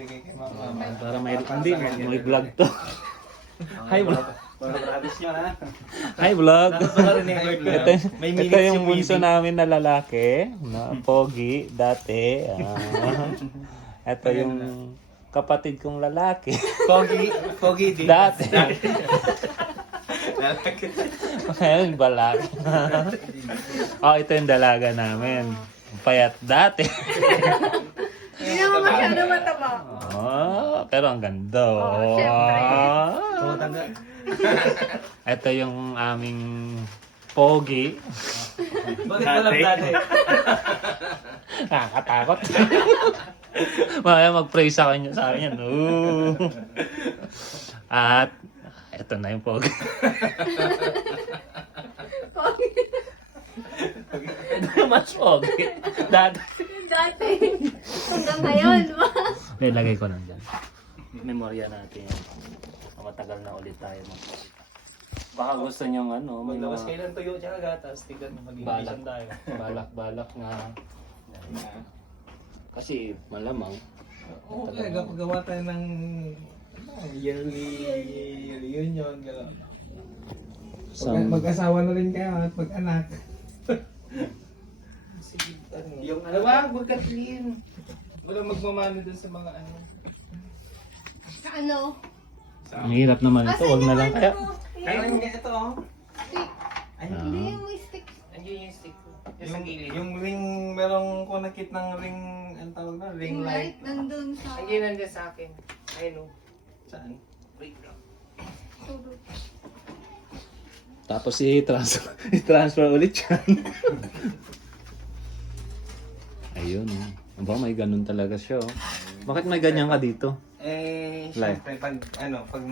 ibigay kay mama. Para may vlog to. Hi vlog. Pag-practice nyo ha. Hi vlog. Ito, Ito yung bunso namin na lalaki, na pogi dati. Ito yung kapatid kong lalaki. Pogi din. Dati. Ngayon balak. Ito yung dalaga namin. Payat dati. Hindi naman masyado mataba. Pero ang ganda. Syempre. Ito yung aming pogi. Bakit walang dati? Nakakatakot. Mamaya mag-pray sa akin yan. At ito na yung pogi. Mas pogi. Dati. Hanggang ngayon. Lagay ko lang dyan. Memorya natin yan. Matagal na ulit tayo magpapita. Baka gusto niyong may Maglabas mga kayo ng tuyo tsaka gatas. Tignan mo, mag-iibisan tayo. balak nga. Kasi malamang. Oo, kaya gawa tayo ng yearly reunion. Mag-asawa na rin kayo at mag-anak. Sige, yung wag Kathleen. Wala magmamano dun sa mga ano. Sa ano? Ang hirap naman ito. Huwag na lang kaya. Kaya nga ito oh. Stick. Hindi yung may stick. Andiyan yung stick ko. Yung sa gilid. Yung ring, merong kunakit ng ring, ang tawag na, ring Yung light. light nandun sa... Andiyan nandiyan sa akin. Ayun o. Saan? Wait lang. Sudo. Tapos i-transfer ulit yan. Ayun. Aba, may ganun talaga siya. Bakit may ganyan ka dito? Eh, Light. syempre, pag